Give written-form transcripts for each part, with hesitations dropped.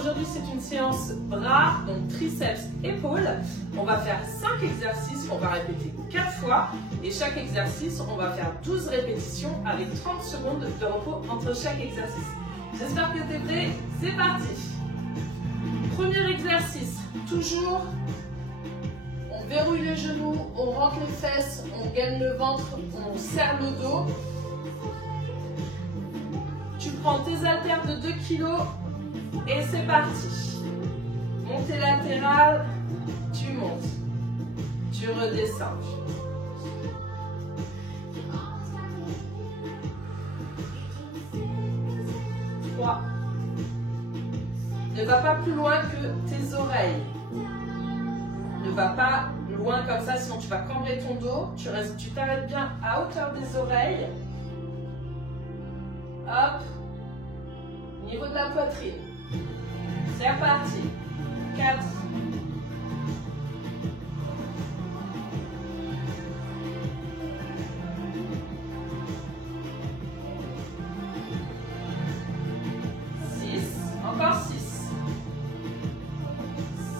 aujourd'hui c'est une séance bras, donc triceps, épaules. On va faire 5 exercices qu'on va répéter 4 fois. Et chaque exercice, on va faire 12 répétitions avec 30 secondes de repos entre chaque exercice. J'espère que tu es prêt, c'est parti. Premier exercice, toujours, on verrouille les genoux, on rentre les fesses, on gaine le ventre, on serre le dos. Tu prends tes haltères de 2 kg et c'est parti. Montée latérale, tu montes, tu redescends. Ne va pas plus loin que tes oreilles. Ne va pas loin comme ça, sinon tu vas cambrer ton dos. Tu t'arrêtes bien à hauteur des oreilles. Hop. Niveau de la poitrine. C'est reparti. 4.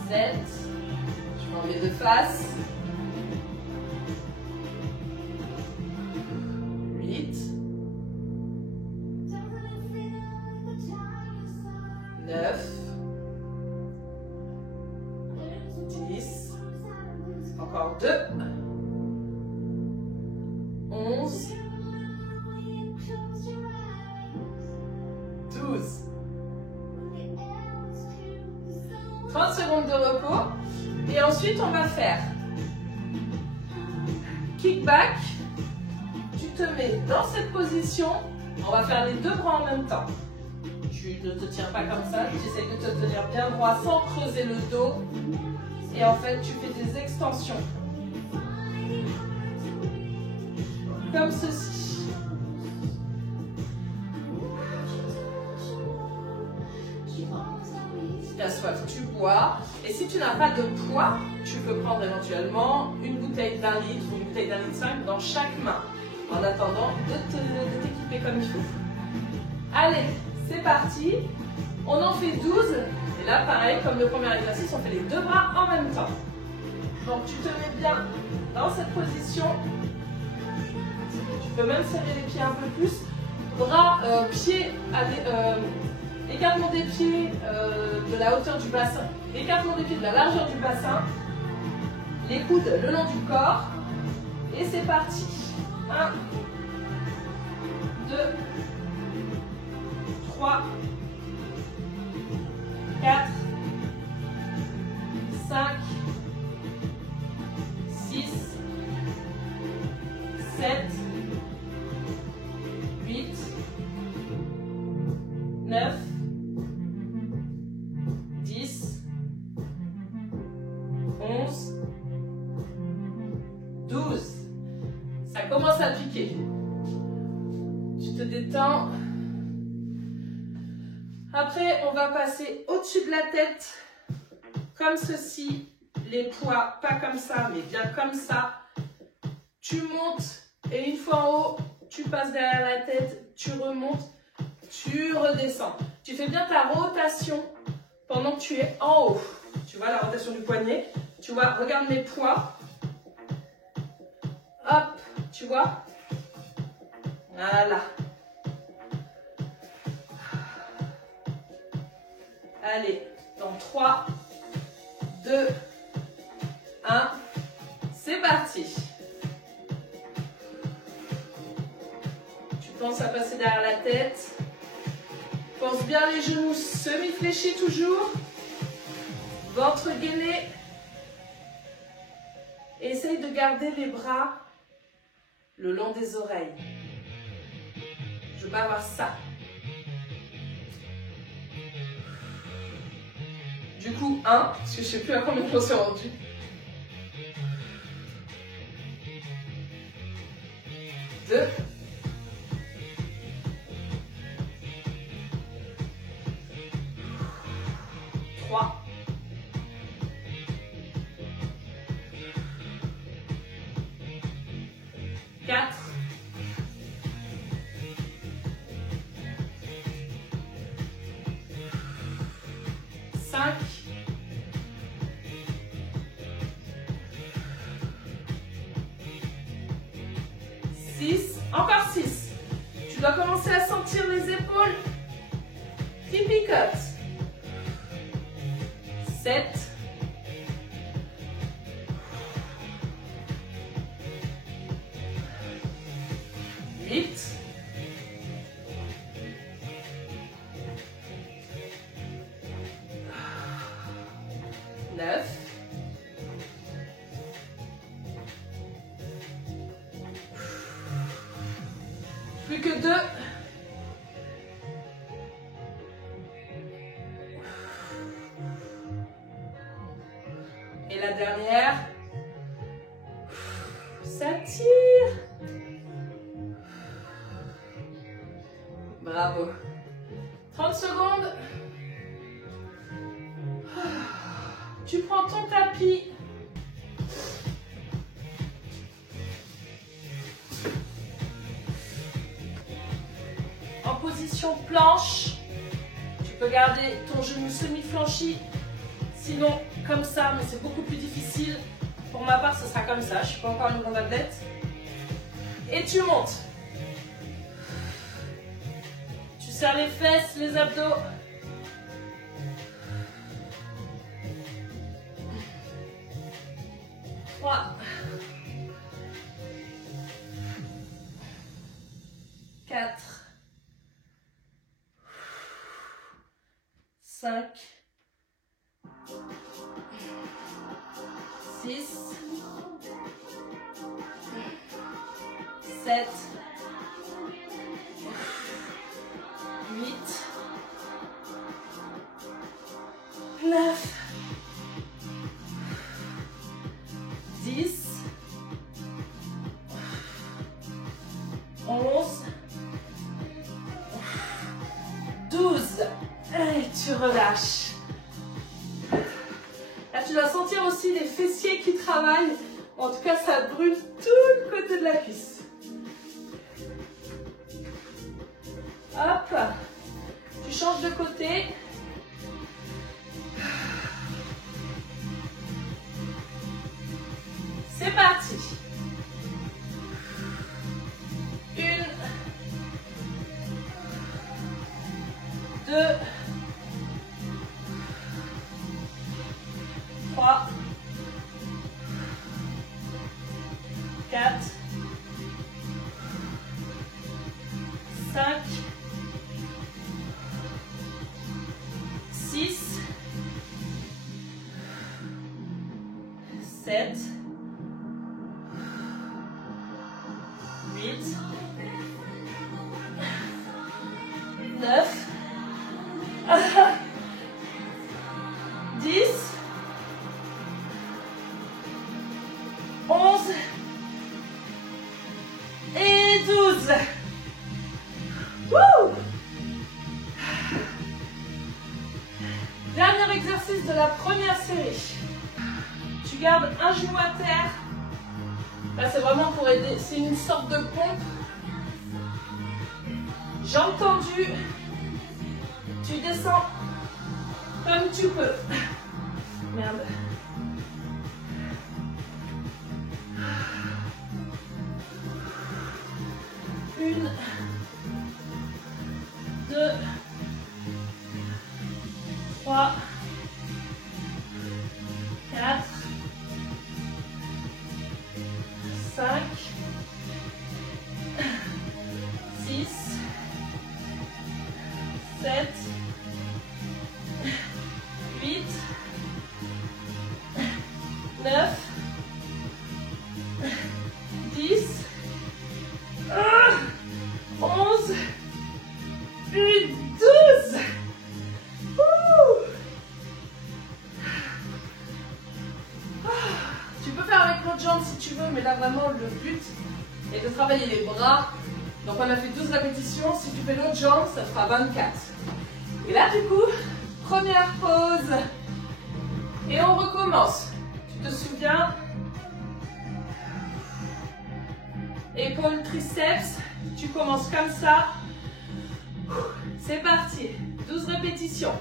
7, je m'en mets de face, 8, 9, 10, encore 2, 11, 12. 30 secondes de repos. Et ensuite, on va faire kickback. Tu te mets dans cette position. On va faire les deux bras en même temps. Tu ne te tiens pas comme ça. Tu essaies de te tenir bien droit sans creuser le dos. Et en fait, tu fais des extensions. Comme ceci. Si tu as soif, tu bois. Et si tu n'as pas de poids, tu peux prendre éventuellement une bouteille d'1 litre ou une bouteille d'1,5 litre dans chaque main. En attendant de t'équiper comme il faut. Allez, c'est parti. On en fait 12. Et là, pareil, comme le premier exercice, on fait les deux bras en même temps. Donc, tu te mets bien dans cette position. Tu peux même serrer les pieds un peu plus. Bras, pieds, écartement des pieds de la hauteur du bassin. Écartement des pieds de la largeur du bassin. Les coudes le long du corps. Et c'est parti. 1, 2, 3, 4, 5, 6, 7, 8, 9, 10, 11, 12. Ça commence à piquer. Tu te détends. Après, on va passer au-dessus de la tête, comme ceci. Les poids, pas comme ça, mais bien comme ça. Tu montes et une fois en haut, tu passes derrière la tête, tu remontes, tu redescends. Tu fais bien ta rotation pendant que tu es en haut. Tu vois la rotation du poignet. Tu vois, regarde mes poids. Hop, tu vois. Voilà. Allez, dans 3, 2, 1, c'est parti. Tu penses à passer derrière la tête. Pense bien les genoux semi-fléchis toujours. Ventre gainé. Essaye de garder les bras le long des oreilles. Je veux pas avoir ça. Du coup, 1, parce que je ne sais plus à combien j'en suis rendu. 2. 3. 4. 5. 7, 8, 9, 2. Et la dernière. Ça tire. Bravo. 30 secondes. Tu prends ton tapis. En position planche. Tu peux garder ton genou semi-flanchi. Sinon, comme ça, mais c'est beaucoup plus difficile. Pour ma part, ce sera comme ça. Je ne suis pas encore une grande athlète. Et tu montes. Tu serres les fesses, les abdos. Trois. 4. 5. 6, 7, 8, 9, 10, 11, 12. Et tu relâches. Là, tu dois sentir aussi les fessiers qui travaillent. En tout cas, ça brûle tout le côté de la cuisse. Hop. Tu changes de côté. C'est parti. 1, 2, 3, 4, 5, 6, 7, 8, 9, 10, 11 et 12. Wouh! Dernier exercice de la première série. Tu gardes un genou à terre. Là, c'est vraiment pour aider. C'est une sorte de pompe. Jambes tendues. Tu descends comme tu peux. Merde. Une, 2, 3, 4, 5, 6, 7, 8, 9, 10, 11 et 12. Tu peux faire avec l'autre jambe si tu veux, mais là vraiment le but est de travailler les bras. Donc on a fait 12 répétitions. Si tu fais l'autre jambe, ça fera 24. Et là du coup, première pause. Et on recommence. Tu te souviens? Épaules, triceps. Tu commences comme ça. C'est parti. 12 répétitions.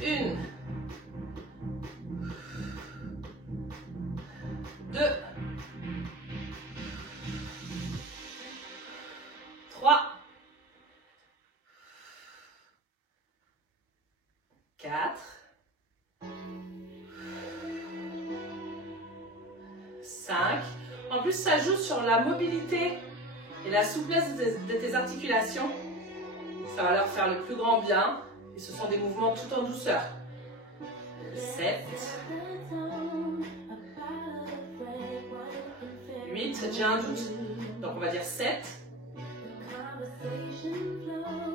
1, 2, 3, 4, 5. En plus, ça joue sur la mobilité et la souplesse de tes articulations. Ça va leur faire le plus grand bien. Et ce sont des mouvements tout en douceur. 7. 8. J'ai un doute. Donc on va dire 7.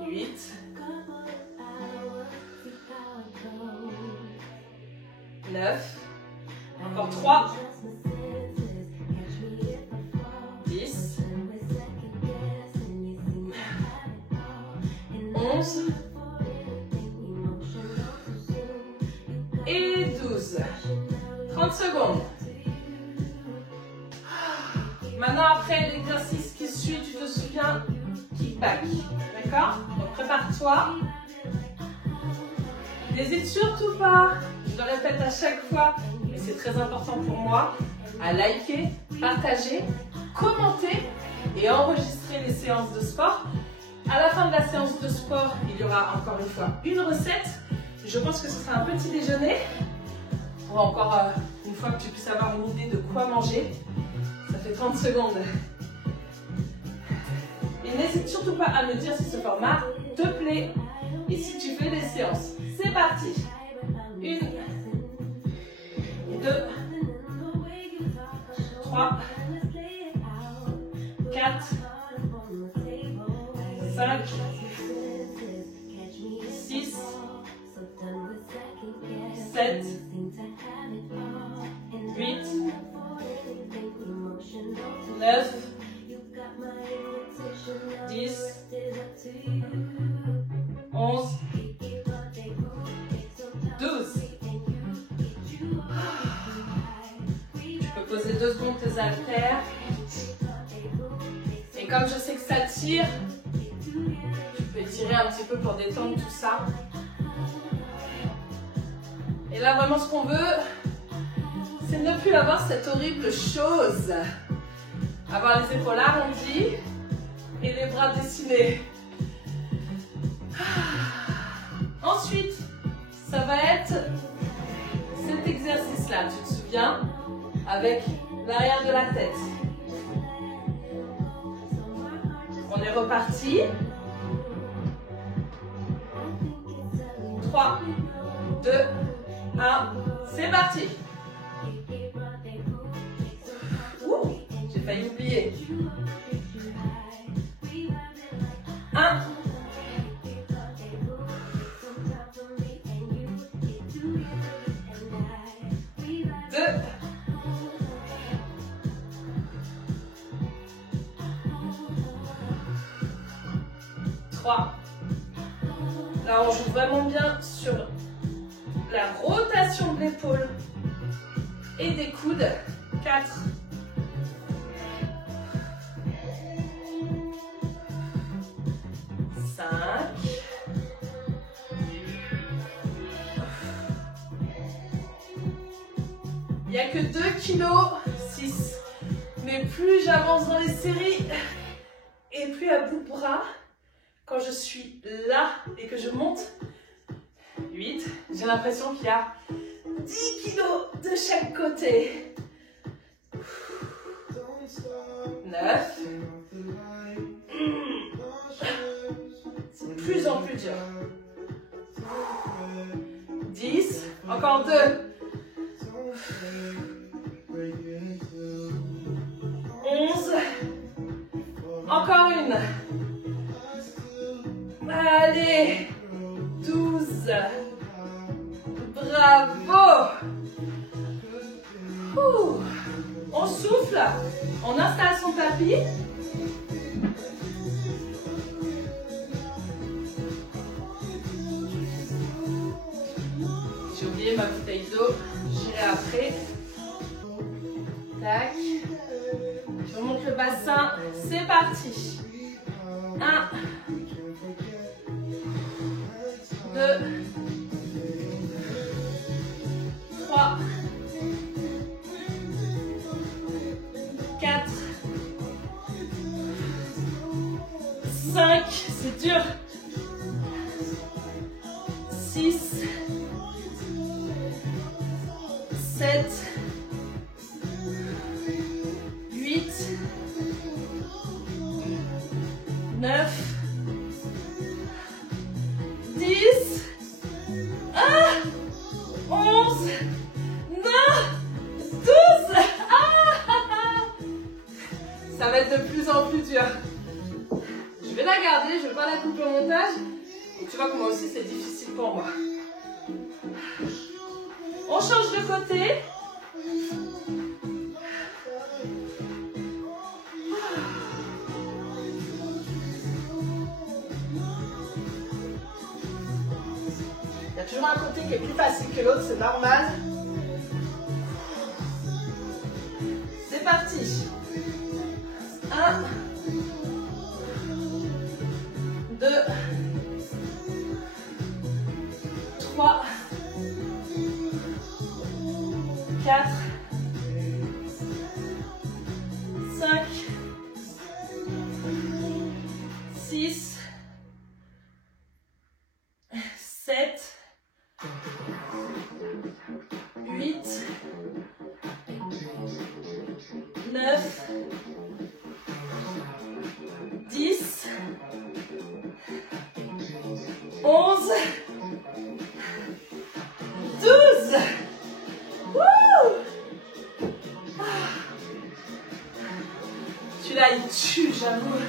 8. 9. Encore 3. 10. 11. Et 12. 30 secondes. Maintenant, après l'exercice qui suit, tu te souviens, kickback. D'accord? Donc prépare-toi. N'hésite surtout pas, je le répète à chaque fois, mais c'est très important pour moi, à liker, partager, commenter et enregistrer les séances de sport. À la fin de la séance de sport, il y aura encore une fois une recette. Je pense que ce sera un petit déjeuner pour encore une fois que tu puisses avoir une idée de quoi manger. Ça fait 30 secondes. Et n'hésite surtout pas à me dire si ce format te plaît et si tu fais des séances. C'est parti. 1, 2, 3, 4, 5, 6, 7, 8, 9, 10, 11, 12. Tu peux poser 2 secondes tes haltères. Et comme je sais que ça tire, tu peux étirer un petit peu pour détendre tout ça. Et là, vraiment, ce qu'on veut, c'est ne plus avoir cette horrible chose. Avoir les épaules arrondies et les bras dessinés. Ensuite, ça va être cet exercice-là, tu te souviens, avec l'arrière de la tête. On est reparti. 3, 2, 1, c'est parti. Ouh, j'ai failli oublier. 1, 2, 3. Là, on joue vraiment bien sur la rotation de l'épaule et des coudes. 4. 5. Il n'y a que 2 kilos. 6. Mais plus j'avance dans les séries et plus à bout de bras, quand je suis là et que je monte, 8, j'ai l'impression qu'il y a 10 kilos de chaque côté. 9. C'est de plus en plus dur. 10. Encore 2. 11. Encore une. Allez. 12. Bravo. Ouh. On souffle. On installe son tapis. J'ai oublié ma bouteille d'eau. J'irai après. Tac. Je remonte le bassin. C'est parti. 1, 2, 3, 4, 5, c'est dur. 6, 7, 8, 9, 10, 11, 9, 12. Ça va être de plus en plus dur. Je vais la garder, je ne vais pas la couper au montage. Et tu vois que moi aussi c'est difficile pour moi. On change de côté. Il y a toujours un côté qui est plus facile que l'autre, c'est normal. C'est parti. 1, 2, 3, 4, 5, 6, 7, 8, 9, 10, 11, 12. Celui-là, il tue, j'avoue.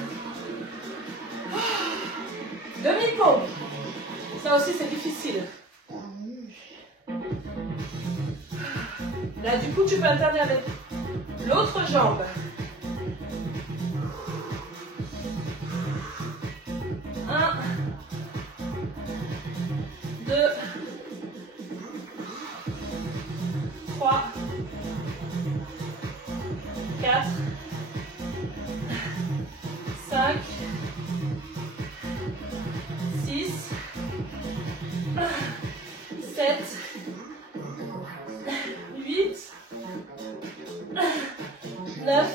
Demi-pompe. Ça aussi, c'est difficile. Là, du coup, tu peux alterner avec l'autre jambe. 1, 2, 3, 4, 5, 6, 7, 8, 9,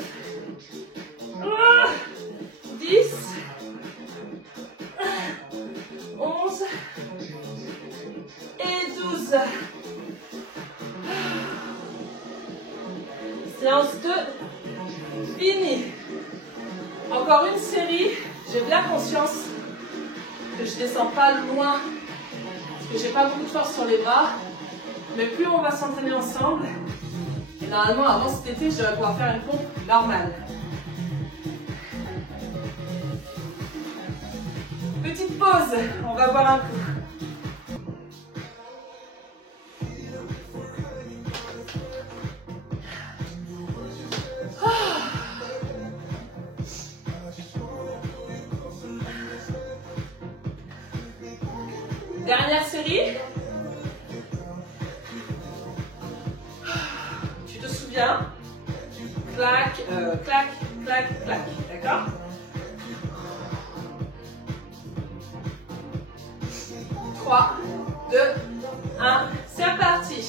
10, 11 et 12. Séance 2, finie. Encore une série. J'ai bien conscience que je ne descends pas loin, parce que j'ai pas beaucoup de force sur les bras. Mais plus on va s'entraîner ensemble, et normalement avant cet été, je devrais pouvoir faire une pompe normale. Petite pause, on va boire un coup. Dernière série. Tu te souviens? Clac, clac, clac, clac. D'accord? Trois, 2, 1, c'est reparti.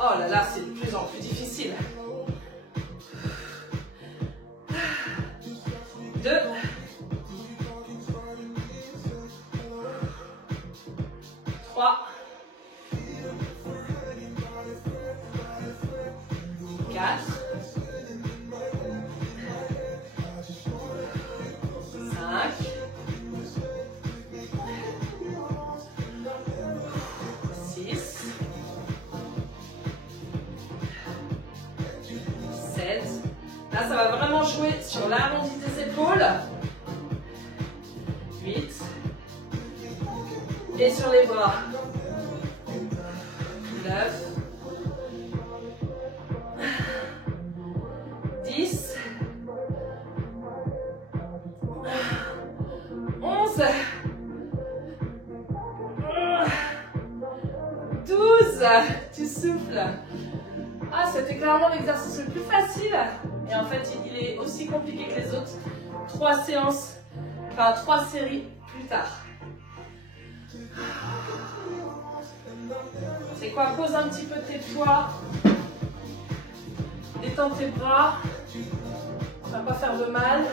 Oh là là, c'est de plus en plus difficile. 2, 3, 4, 5, 6, 7. Là, ça va vraiment jouer sur l'arrondi des épaules. 8. Et sur les bras. 9. 10. 11. 12. Tu souffles. Ah, c'était clairement l'exercice le plus facile. Et en fait, il est aussi compliqué que les autres. 3 séances, enfin 3 séries plus tard. C'est quoi? Pose un petit peu tes poids. Détends tes bras. Ça va pas faire de mal.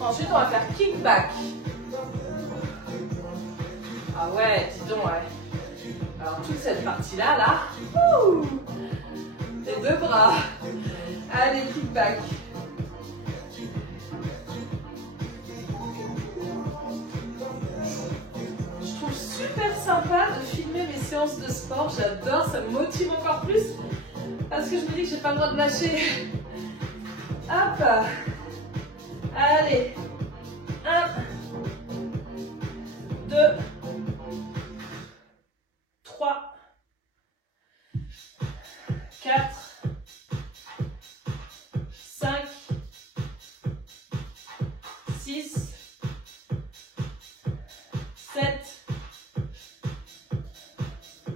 Ensuite, on va faire kickback. ouais, dis donc, ouais. Alors, toute cette partie-là, là. Les deux bras. Allez, kickback. Je trouve super sympa de filmer mes séances de sport. J'adore, ça me motive encore plus. Parce que je me dis que j'ai pas le droit de lâcher. Hop. Allez. 1, 2, 3, 4, 5, 6, 7,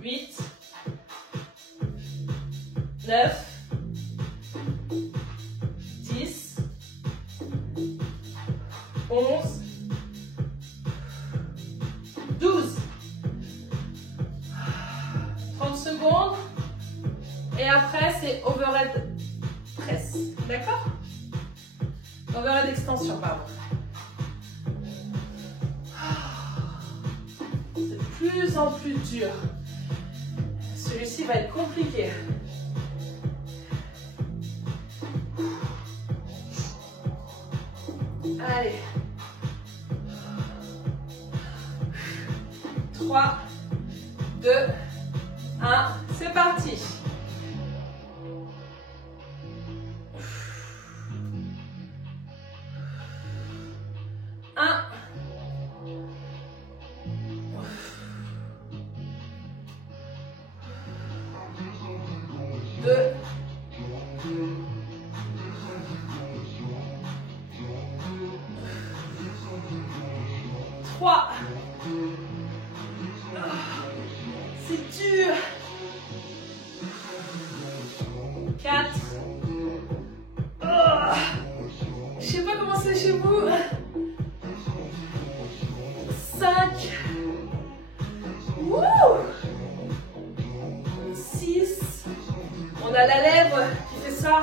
8, 9, 10, 11, 12. 30 secondes. Et après, c'est overhead press. D'accord? Overhead extension, pardon. C'est de plus en plus dur. Celui-ci va être compliqué. Allez. 3, 2, 1, c'est parti. Un. 2. 3. C'est dur. 4. Je sais pas comment c'est chez vous. 5. 6. On a la lèvre qui fait ça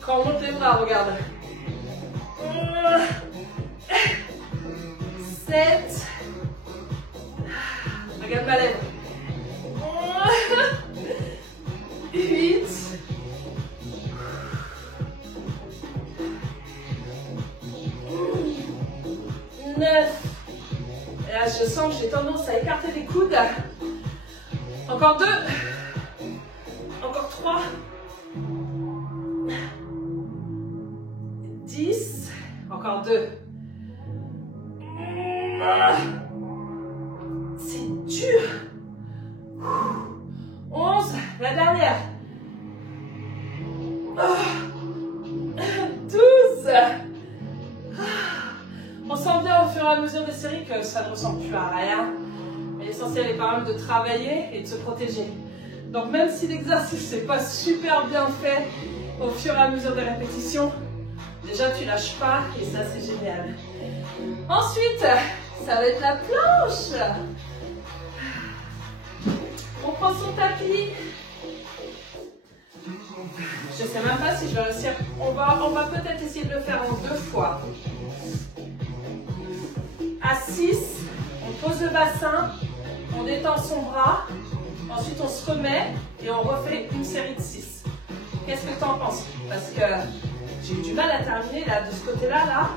quand on monte les bras, regarde. 7. Regarde ma lèvre. 8. 9. Et là, je sens que j'ai tendance à écarter les coudes. Encore 2. Encore 3. 10. Encore 2. C'est dur. 11. La dernière. 12. On sent bien au fur et à mesure des séries que ça ne ressemble plus à rien. Mais l'essentiel est quand même de travailler et de se protéger. Donc même si l'exercice n'est pas super bien fait au fur et à mesure des répétitions, déjà tu lâches pas et ça c'est génial. Ensuite, ça va être la planche. On prend son tapis. Je ne sais même pas si je vais réussir. On va peut-être essayer de le faire en 2 fois. À 6, on pose le bassin, on détend son bras. Ensuite, on se remet et on refait une série de 6. Qu'est-ce que tu en penses? Parce que j'ai eu du mal à terminer là, de ce côté-là. Là,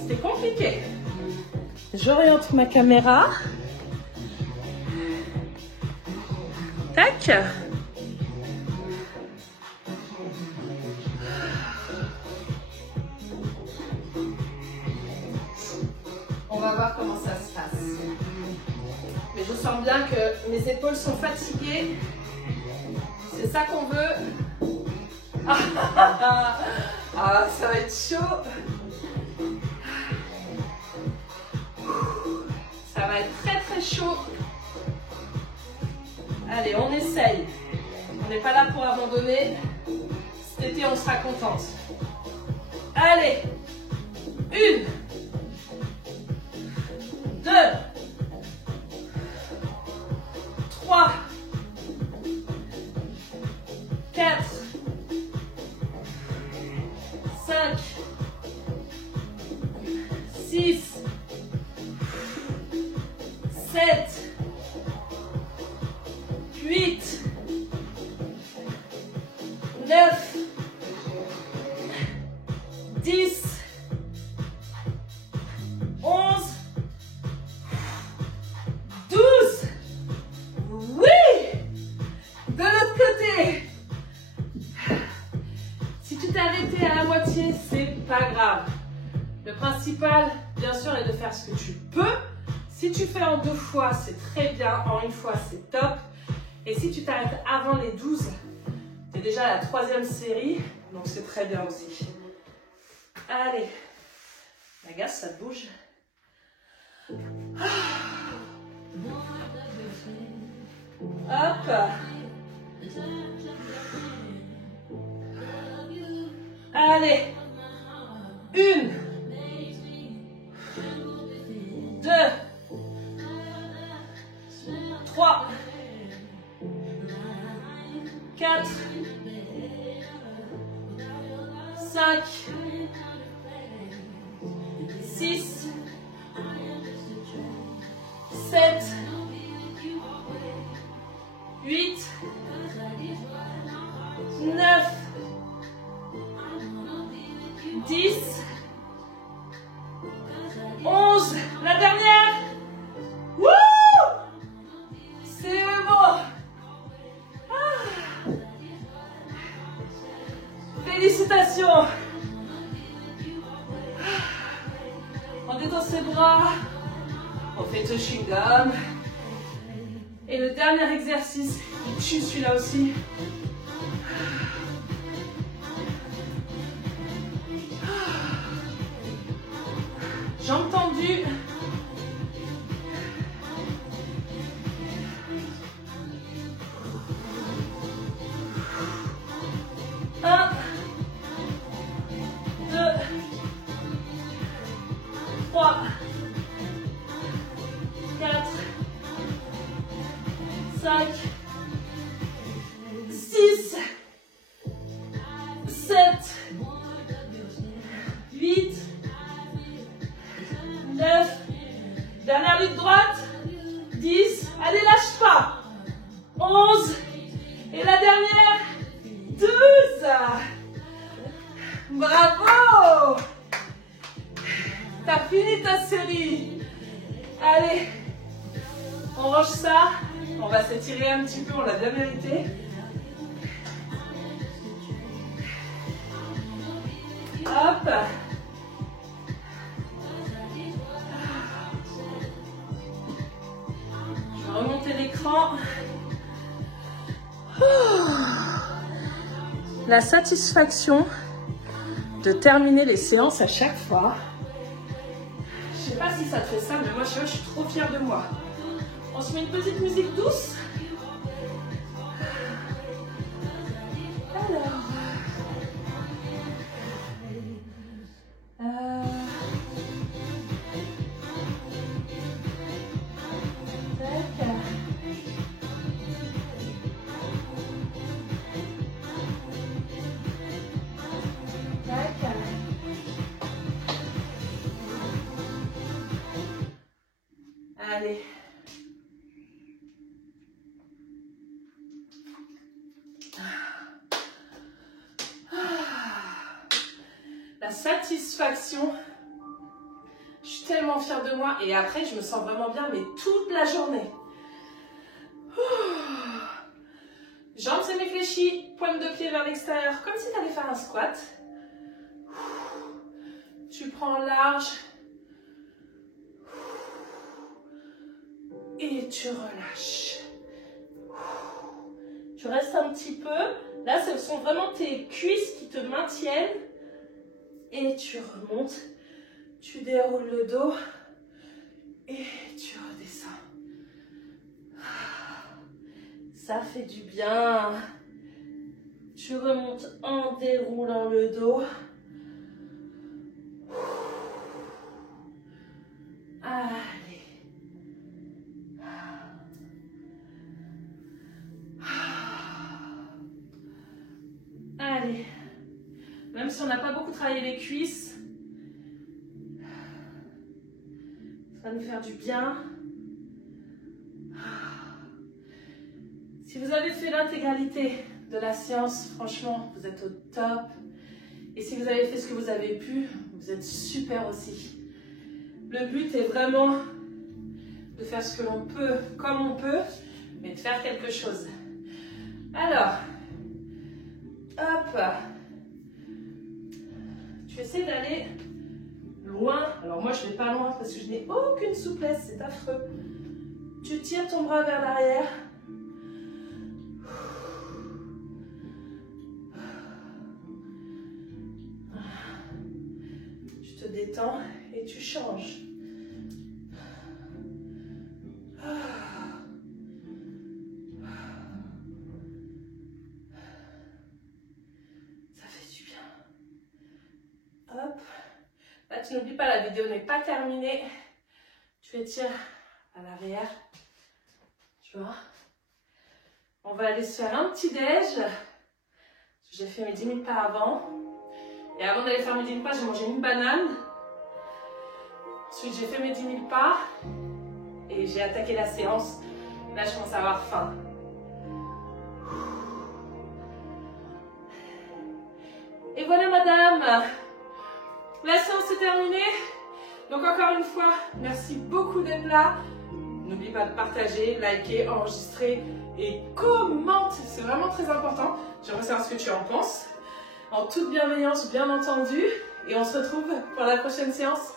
c'était compliqué. J'oriente ma caméra. Tac. On va voir comment ça se passe. Mais je sens bien que mes épaules sont fatiguées. C'est ça qu'on veut. Ah, ça va être chaud. Ça va être très très chaud. Allez, on essaye. On n'est pas là pour abandonner. Cet été, on sera contente. Allez. 1. 2. 3. 4. 5. 6. 7. t'es arrêté à la moitié, c'est pas grave. Le principal, bien sûr, est de faire ce que tu peux. Si tu fais en 2 fois, c'est très bien. En 1 fois, c'est top. Et si tu t'arrêtes avant les 12, tu es déjà à la 3e série. Donc, c'est très bien aussi. Allez. Regarde, ça bouge. Hop. Allez. 1, 2, 3, 4, 5, 6, 7, 8, 9, 10, 11, la dernière. Wouh! C'est bon. Félicitations. On détend ses bras. On fait le chewing-gum. Et le dernier exercice, je suis celui-là aussi. Jambes tendues. Un, 2, 3, 4, 5, 6, 7, 8, 9, dernière ligne droite, 10, allez lâche pas, 11, et la dernière, 12, bravo, t'as fini ta série, allez, on range ça, on va s'étirer un petit peu, on l'a bien mérité. Hop. Je vais remonter l'écran. La satisfaction de terminer les séances à chaque fois. Je sais pas si ça te fait ça, mais moi je suis trop fière de moi. On se met une petite musique douce. Alors. Allez. La satisfaction. Je suis tellement fière de moi. Et après, je me sens vraiment bien, mais toute la journée. Jambes semi-fléchies, pointe de pied vers l'extérieur, comme si tu allais faire un squat. Tu prends large. Et tu relâches. Tu restes un petit peu. Là, ce sont vraiment tes cuisses qui te maintiennent. Et tu remontes. Tu déroules le dos. Et tu redescends. Ça fait du bien. Tu remontes en déroulant le dos. Allez. Allez. Même si on n'a pas beaucoup travaillé les cuisses, ça va nous faire du bien. Si vous avez fait l'intégralité de la séance, franchement, vous êtes au top. Et si vous avez fait ce que vous avez pu, vous êtes super aussi. Le but est vraiment de faire ce que l'on peut, comme on peut, mais de faire quelque chose. Alors, hop. essaie d'aller loin. Alors moi, je vais pas loin parce que je n'ai aucune souplesse, c'est affreux. Tu tires ton bras vers l'arrière. Tu te détends et tu changes. Ça fait du bien. Hop. Là, tu n'oublies pas, la vidéo n'est pas terminée. Tu étires à l'arrière. Tu vois. On va aller se faire un petit déj. J'ai fait mes 10 000 pas avant. Et avant d'aller faire mes 10 000 pas, j'ai mangé une banane. Ensuite, j'ai fait mes 10 000 pas. Et j'ai attaqué la séance. Là, je commence à avoir faim. Et voilà, madame. La séance est terminée. Donc, encore une fois, merci beaucoup d'être là. N'oublie pas de partager, liker, enregistrer et commente. C'est vraiment très important. J'aimerais savoir ce que tu en penses. En toute bienveillance, bien entendu. Et on se retrouve pour la prochaine séance.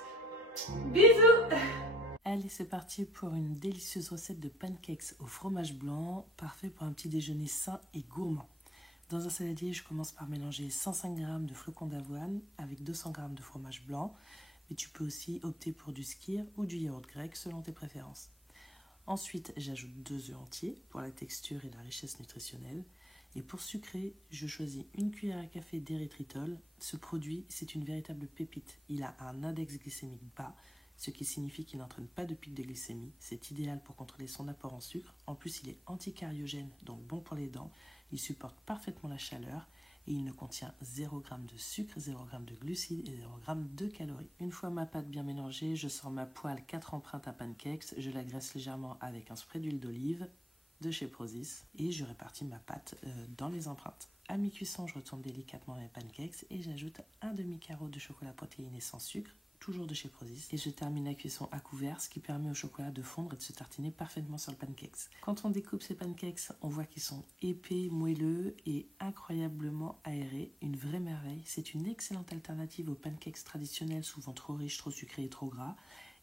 Bisous! Allez, c'est parti pour une délicieuse recette de pancakes au fromage blanc, parfait pour un petit déjeuner sain et gourmand. Dans un saladier, je commence par mélanger 105 g de flocons d'avoine avec 200 g de fromage blanc, mais tu peux aussi opter pour du skyr ou du yaourt grec selon tes préférences. Ensuite, j'ajoute 2 œufs entiers pour la texture et la richesse nutritionnelle. Et pour sucrer, je choisis une cuillère à café d'érythritol. Ce produit, c'est une véritable pépite. Il a un index glycémique bas, ce qui signifie qu'il n'entraîne pas de pic de glycémie. C'est idéal pour contrôler son apport en sucre. En plus, il est anticariogène, donc bon pour les dents. Il supporte parfaitement la chaleur et il ne contient 0 g de sucre, 0 g de glucides et 0 g de calories. Une fois ma pâte bien mélangée, je sors ma poêle 4 empreintes à pancakes. Je la graisse légèrement avec un spray d'huile d'olive de chez Prozis et je répartis ma pâte dans les empreintes. À mi-cuisson, je retourne délicatement mes pancakes et j'ajoute un demi-carreau de chocolat protéiné sans sucre, toujours de chez Prozis, et je termine la cuisson à couvert, ce qui permet au chocolat de fondre et de se tartiner parfaitement sur le pancakes. Quand on découpe ces pancakes, on voit qu'ils sont épais, moelleux et incroyablement aérés, une vraie merveille. C'est une excellente alternative aux pancakes traditionnels, souvent trop riches, trop sucrés et trop gras.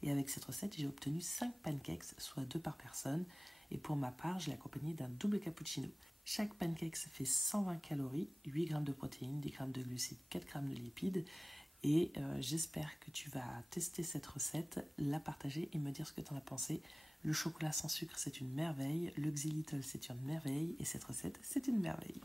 Et avec cette recette, j'ai obtenu 5 pancakes, soit 2 par personne. Et pour ma part, je l'ai accompagné d'un double cappuccino. Chaque pancake fait 120 calories, 8 g de protéines, 10 g de glucides, 4 g de lipides. Et j'espère que tu vas tester cette recette, la partager et me dire ce que tu en as pensé. Le chocolat sans sucre, c'est une merveille. Le xylitol, c'est une merveille. Et cette recette, c'est une merveille.